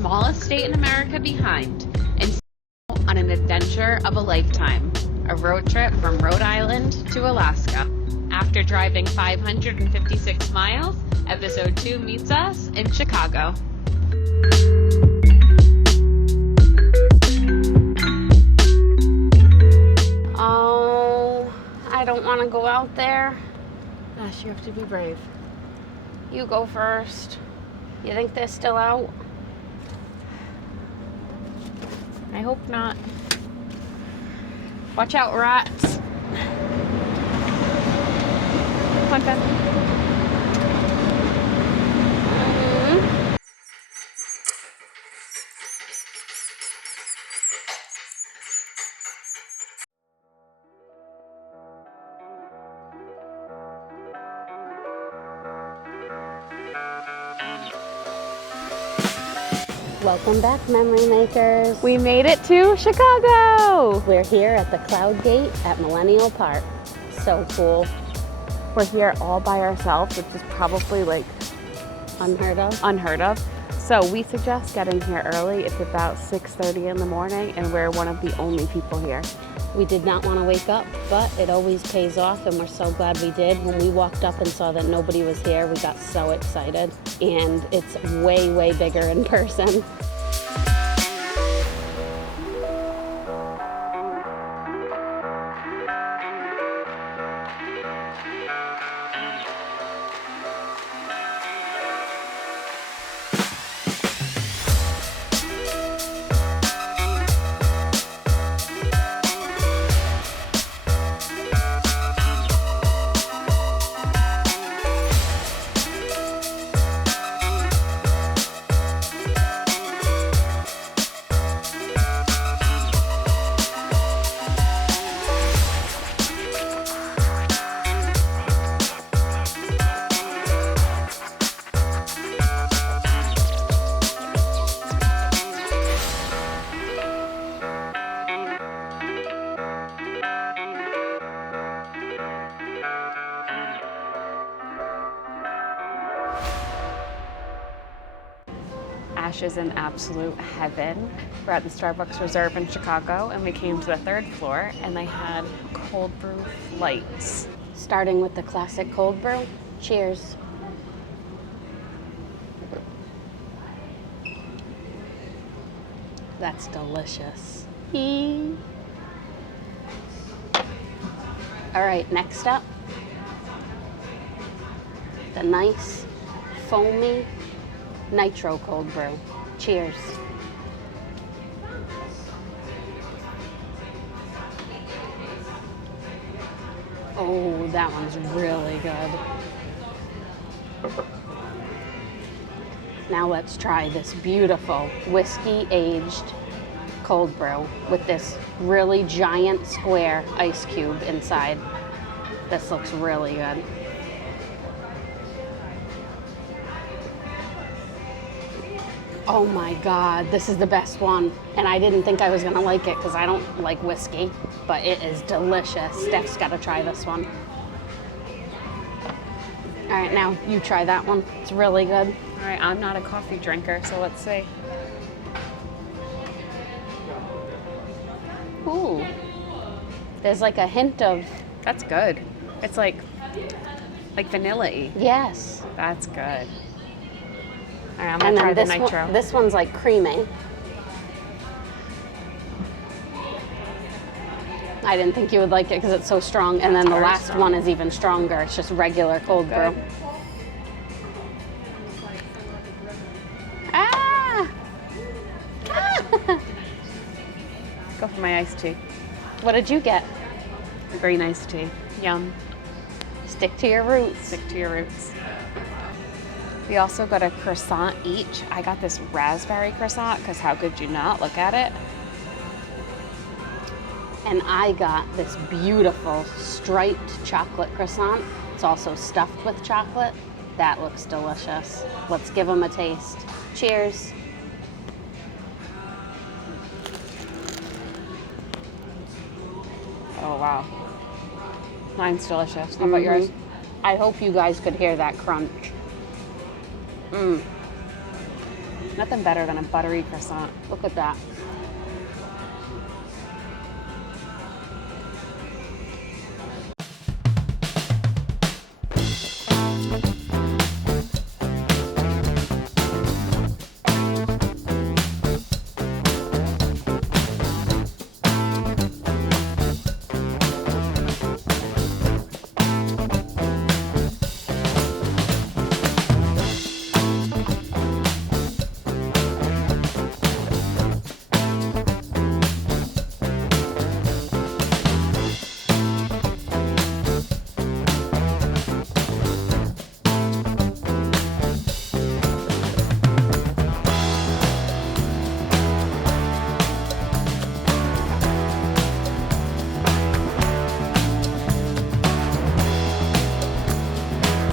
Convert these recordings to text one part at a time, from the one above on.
smallest state in America behind and on an adventure of a lifetime, a road trip from Rhode Island to Alaska. After driving 556 miles, episode 2 meets us in Chicago. Oh, I don't want to go out there. Gosh, you have to be brave. You go first. You think they're still out? I hope not. Watch out, rats. Come on, Ben. Welcome back, memory makers. We made it to Chicago. We're here at the Cloud Gate at Millennium Park. So cool. We're here all by ourselves, which is probably like Unheard of. So we suggest getting here early. It's about 6:30 in the morning and we're one of the only people here. We did not want to wake up, but it always pays off, and we're so glad we did. When we walked up and saw that nobody was here, we got so excited, and it's way, way bigger in person. Ash is in absolute heaven. We're at the Starbucks Reserve in Chicago and we came to the 3rd floor and they had cold brew flights. Starting with the classic cold brew. Cheers. That's delicious. All right, next up, the nice foamy nitro cold brew. Cheers. Oh, that one's really good. Now let's try this beautiful whiskey aged cold brew with this really giant square ice cube inside. This looks really good. Oh my God, this is the best one. And I didn't think I was gonna like it because I don't like whiskey, but it is delicious. Steph's gotta try this one. All right, now you try that one. It's really good. All right, I'm not a coffee drinker, so let's see. Ooh, there's like a hint of... That's good. It's like vanilla-y. Yes. That's good. All right, I'm And gonna try then the nitro. this one's like creamy. I didn't think you would like it because it's so strong. And then the last one is even stronger. It's just regular cold brew. Ah! Go for my iced tea. What did you get? A green iced tea. Yum. Stick to your roots. Stick to your roots. We also got a croissant each. I got this raspberry croissant because how could you not? Look at it. And I got this beautiful striped chocolate croissant. It's also stuffed with chocolate. That looks delicious. Let's give them a taste. Cheers. Oh, wow. Mine's delicious. How about yours? I hope you guys could hear that crunch. Nothing better than a buttery croissant. Look at that.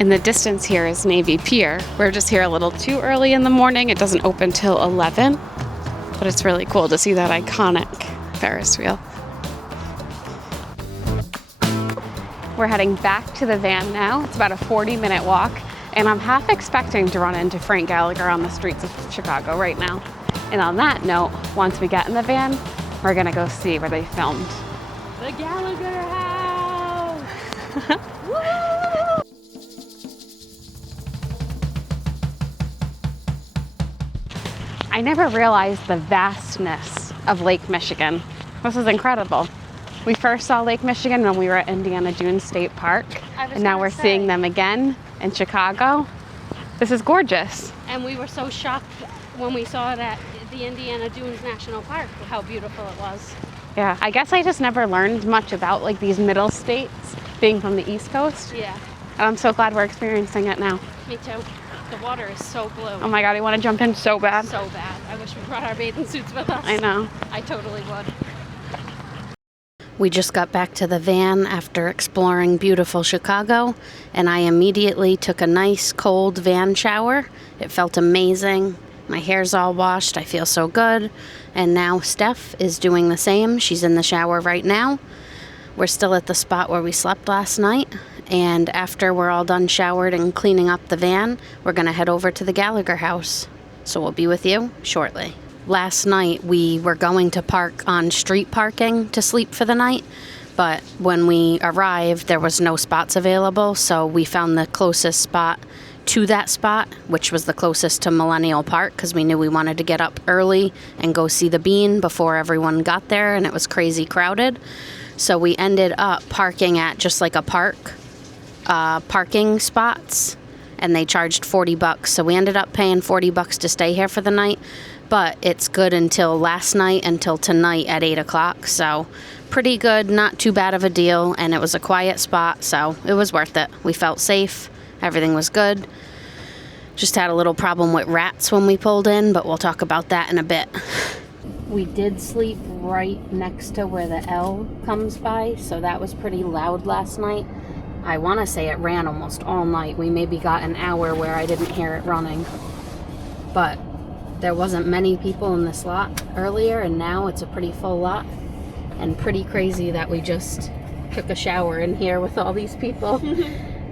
In the distance here is Navy Pier. We're just here a little too early in the morning. It doesn't open till 11, but it's really cool to see that iconic Ferris wheel. We're heading back to the van now. It's about a 40-minute walk, and I'm half expecting to run into Frank Gallagher on the streets of Chicago right now. And on that note, once we get in the van, we're gonna go see where they filmed the Gallagher house. Woo! I never realized the vastness of Lake Michigan. This is incredible. We first saw Lake Michigan when we were at Indiana Dunes State Park, and now we're seeing them again in Chicago. This is gorgeous. And we were so shocked when we saw it at the Indiana Dunes National Park, how beautiful it was. Yeah, I guess I just never learned much about like these middle states being from the East Coast. Yeah. And I'm so glad we're experiencing it now. Me too. The water is so blue. Oh my God, I want to jump in so bad. So bad. I wish we brought our bathing suits with us. I know. I totally would. We just got back to the van after exploring beautiful Chicago, and I immediately took a nice cold van shower. It felt amazing. My hair's all washed. I feel so good. And now Steph is doing the same. She's in the shower right now. We're still at the spot where we slept last night. And after we're all done showered and cleaning up the van, we're going to head over to the Gallagher house. So we'll be with you shortly. Last night we were going to park on street parking to sleep for the night, but when we arrived there was no spots available, so we found the closest spot to that spot, which was the closest to Millennium Park, because we knew we wanted to get up early and go see the bean before everyone got there, and it was crazy crowded. So we ended up parking at just like a parking spots, and they charged $40. So we ended up paying $40 to stay here for the night, but it's good until last night, until tonight at 8 o'clock. So pretty good, not too bad of a deal, and it was a quiet spot, so it was worth it. We felt safe, everything was good. Just had a little problem with rats when we pulled in, but we'll talk about that in a bit. We did sleep right next to where the L comes by, so that was pretty loud last night. I want to say it ran almost all night. We maybe got an hour where I didn't hear it running. But there wasn't many people in this lot earlier, and now it's a pretty full lot. And pretty crazy that we just took a shower in here with all these people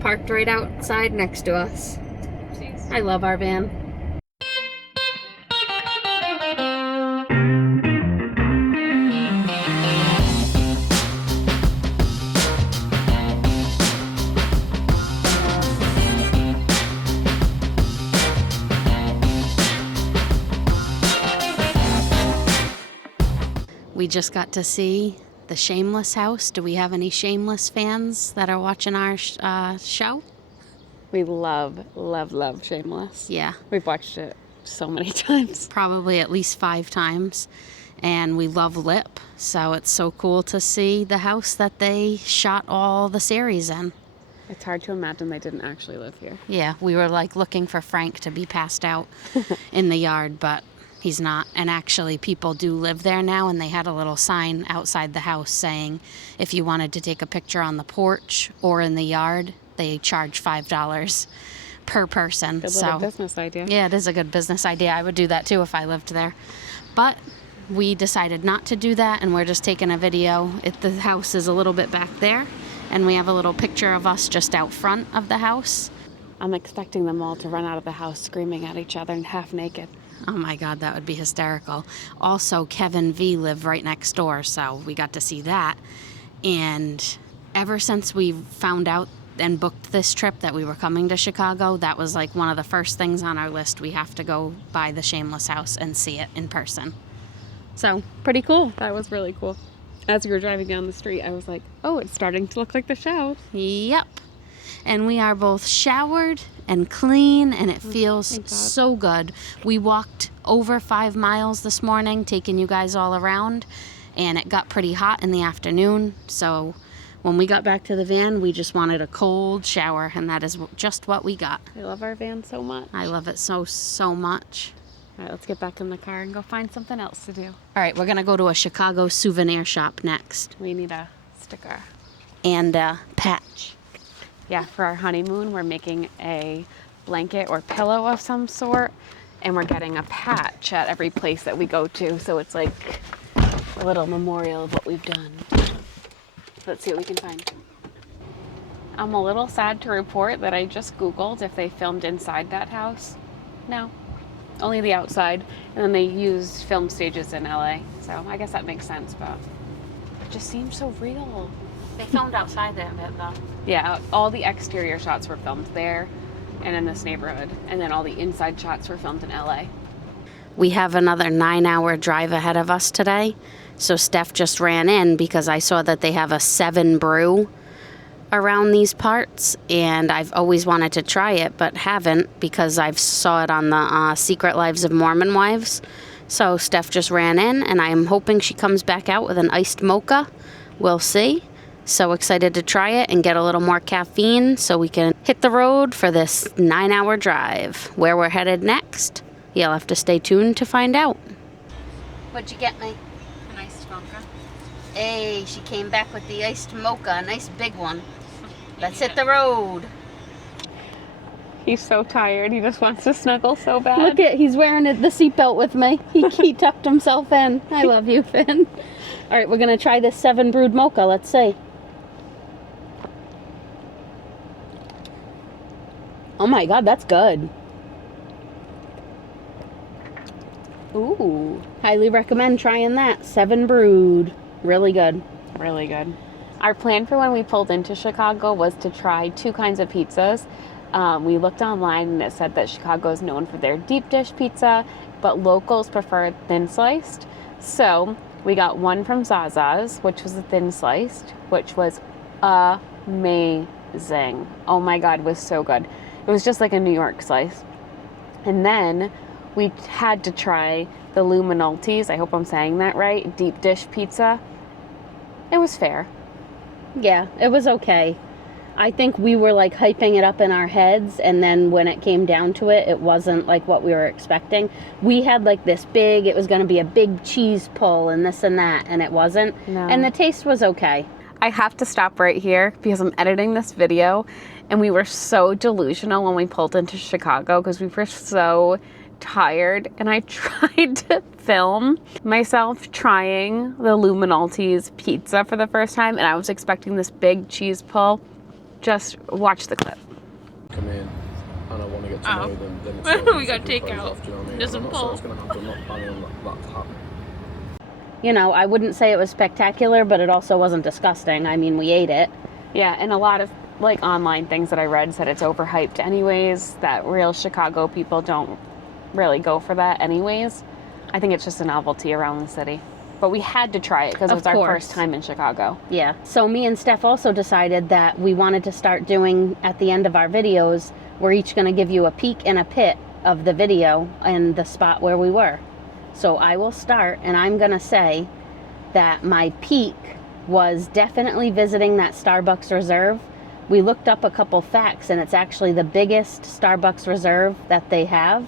parked right outside next to us. I love our van. We just got to see the Shameless house. Do we have any Shameless fans that are watching our show? We love Shameless. Yeah. We've watched it so many times. Probably at least 5 times. And we love Lip, so it's so cool to see the house that they shot all the series in. It's hard to imagine they didn't actually live here. Yeah, we were like looking for Frank to be passed out in the yard, but he's not. And actually people do live there now, and they had a little sign outside the house saying if you wanted to take a picture on the porch or in the yard, they charge $5 per person. Good little business idea. Yeah, it is a good business idea. I would do that too if I lived there. But we decided not to do that, and we're just taking a video. The house is a little bit back there, and we have a little picture of us just out front of the house. I'm expecting them all to run out of the house screaming at each other and half naked. Oh my God, that would be hysterical. Also, Kevin V lived right next door, so we got to see that. And ever since we found out and booked this trip that we were coming to Chicago, that was like one of the first things on our list. We have to go by the Shameless house and see it in person. So, pretty cool. That was really cool. As we were driving down the street, I was like, oh, it's starting to look like the show. Yep. And we are both showered and clean, and it feels thank God. so good. We walked over 5 miles this morning, taking you guys all around, and it got pretty hot in the afternoon. So when we got back to the van, we just wanted a cold shower, and that is just what we got. I love our van so much. I love it so, so much. All right, let's get back in the car and go find something else to do. All right, we're going to go to a Chicago souvenir shop next. We need a sticker. And a patch. Yeah, for our honeymoon, we're making a blanket or pillow of some sort, and we're getting a patch at every place that we go to, so it's like a little memorial of what we've done. Let's see what we can find. I'm a little sad to report that I just Googled if they filmed inside that house. No, only the outside, and then they used film stages in LA, so I guess that makes sense, but it just seems so real. They filmed outside that bit, though. Yeah, all the exterior shots were filmed there and in this neighborhood, and then all the inside shots were filmed in LA. We have another 9-hour drive ahead of us today, so Steph just ran in because I saw that they have a 7 brew around these parts, and I've always wanted to try it but haven't because I've saw it on the Secret Lives of Mormon Wives. So Steph just ran in, and I'm hoping she comes back out with an iced mocha. We'll see. So excited to try it and get a little more caffeine so we can hit the road for this 9-hour drive. Where we're headed next, you'll have to stay tuned to find out. What'd you get me? An iced mocha. Hey, she came back with the iced mocha, a nice big one. Let's hit the road. He's so tired. He just wants to snuggle so bad. Look at, he's wearing the seatbelt with me. He tucked himself in. I love you, Finn. All right, we're going to try this 7 brewed mocha. Let's see. Oh my God, that's good. Ooh, highly recommend trying that. 7 brewed. Really good. Really good. Our plan for when we pulled into Chicago was to try 2 kinds of pizzas. We looked online and it said that Chicago is known for their deep dish pizza, but locals prefer thin sliced. So we got one from Zaza's, which was a thin sliced, which was amazing. Oh my God, it was so good. It was just like a New York slice. And then we had to try the Luminalties, I hope I'm saying that right, deep dish pizza. It was fair. Yeah, it was okay. I think we were like hyping it up in our heads, and then when it came down to it, it wasn't like what we were expecting. We had like this big, it was going to be a big cheese pull and this and that, and it wasn't. No. And the taste was okay. I have to stop right here because I'm editing this video, and we were so delusional when we pulled into Chicago because we were so tired, and I tried to film myself trying the Luminalties pizza for the first time, and I was expecting this big cheese pull. Just watch the clip. Come in and I want to get to know them, then it's We got take takeout. Do you know what I mean? Doesn't I'm not pull. saying it's going to happen, I'm not planning on that to happen. You know, I wouldn't say it was spectacular, but it also wasn't disgusting. I mean, we ate it. Yeah, and a lot of like online things that I read said it's overhyped anyways, that real Chicago people don't really go for that anyways. I think it's just a novelty around the city. But we had to try it because it Of was our course. first time in Chicago. Yeah. So me and Steph also decided that we wanted to start doing at the end of our videos, we're each going to give you a peek and a pit of the video and the spot where we were. So I will start, and I'm going to say that my peak was definitely visiting that Starbucks Reserve. We looked up a couple facts, and it's actually the biggest Starbucks Reserve that they have.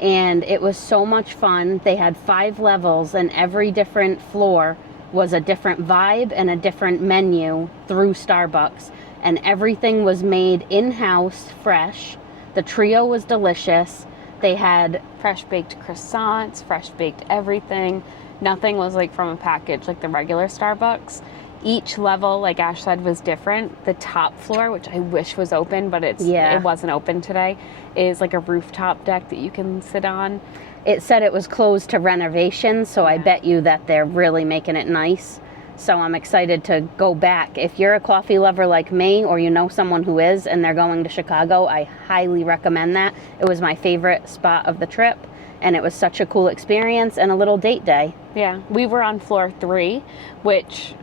And it was so much fun. They had 5 levels, and every different floor was a different vibe and a different menu through Starbucks. And everything was made in-house, fresh. The trio was delicious. They had Fresh baked croissants, fresh baked everything. Nothing was like from a package like the regular Starbucks. each level, like Ash said, was different. The top floor, which I wish was open, but it wasn't open today, is like a rooftop deck that you can sit on. It said it was closed to renovation, so I bet you that they're really making it nice. So I'm excited to go back. If you're a coffee lover like me, or you know someone who is, and they're going to Chicago, I highly recommend that. It was my favorite spot of the trip, and it was such a cool experience and a little date day. Yeah, we were on floor 3, which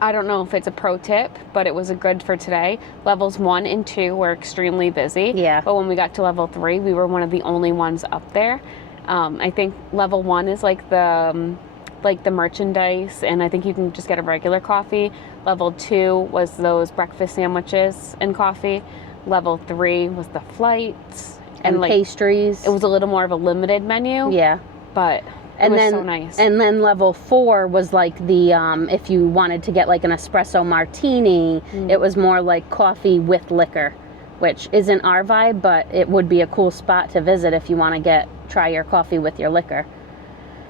I don't know if it's a pro tip, but it was a good for today. Levels 1 and 2 were extremely busy. Yeah. But when we got to level 3, we were one of the only ones up there. I think level 1 is like the merchandise, and I think you can just get a regular coffee. Level 2 was those breakfast sandwiches and coffee. Level 3 was the flights And like pastries. It was a little more of a limited menu. Yeah. But it was so nice. And then level 4 was like the, if you wanted to get like an espresso martini, it was more like coffee with liquor, which isn't our vibe, but it would be a cool spot to visit if you want to try your coffee with your liquor.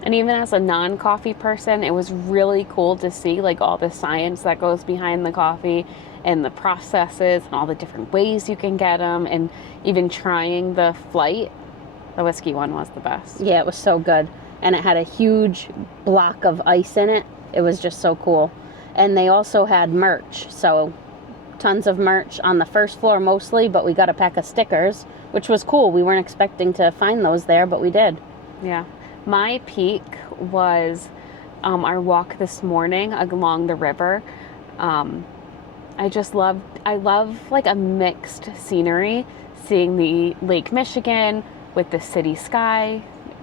And even as a non-coffee person, it was really cool to see like all the science that goes behind the coffee and the processes and all the different ways you can get them, and even trying the flight. The whiskey one was the best. Yeah, it was so good. And it had a huge block of ice in it. It was just so cool. And they also had merch. So tons of merch on the first floor mostly, but we got a pack of stickers, which was cool. We weren't expecting to find those there, but we did. Yeah. My peak was our walk this morning along the river. I love like a mixed scenery, seeing the Lake Michigan with the city sky.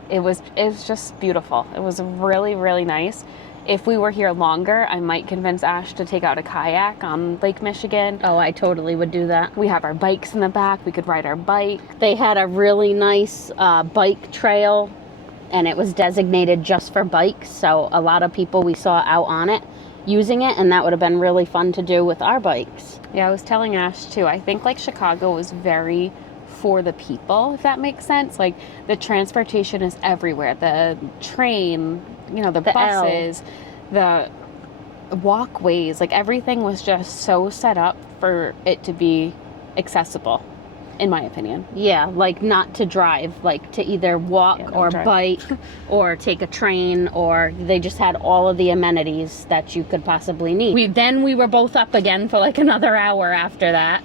It was just beautiful. It was really, really nice. If we were here longer, I might convince Ash to take out a kayak on Lake Michigan. Oh, I totally would do that. We have our bikes in the back. We could ride our bike. They had a really nice bike trail, and it was designated just for bikes. So a lot of people we saw out on it using it, and that would have been really fun to do with our bikes. Yeah, I was telling Ash too. I think like Chicago was very for the people, if that makes sense. Like the transportation is everywhere. The train, the buses, the walkways, like everything was just so set up for it to be accessible, in my opinion. Yeah, like not to drive, like to either walk or bike or take a train, or they just had all of the amenities that you could possibly need. We were both up again for like another hour after that.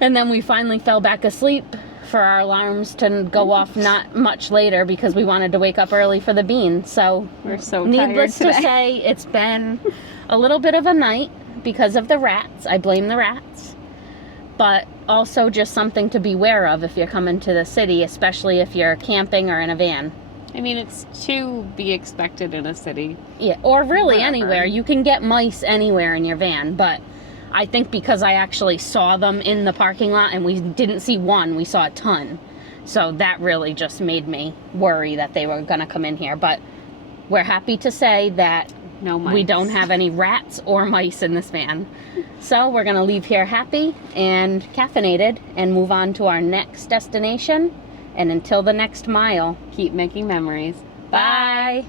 And then we finally fell back asleep for our alarms to go off not much later because we wanted to wake up early for the bean. So we're so tired needless today. to say, it's been a little bit of a night because of the rats. I blame the rats. But also just something to beware of if you're coming to the city, especially if you're camping or in a van. I mean, it's to be expected in a city. Yeah, or really Wherever. anywhere. You can get mice anywhere in your van, but I think because I actually saw them in the parking lot and we didn't see one, we saw a ton. So that really just made me worry that they were going to come in here. But we're happy to say that No mice. we don't have any rats or mice in this van. So we're going to leave here happy and caffeinated and move on to our next destination. And until the next mile, Keep making memories. bye.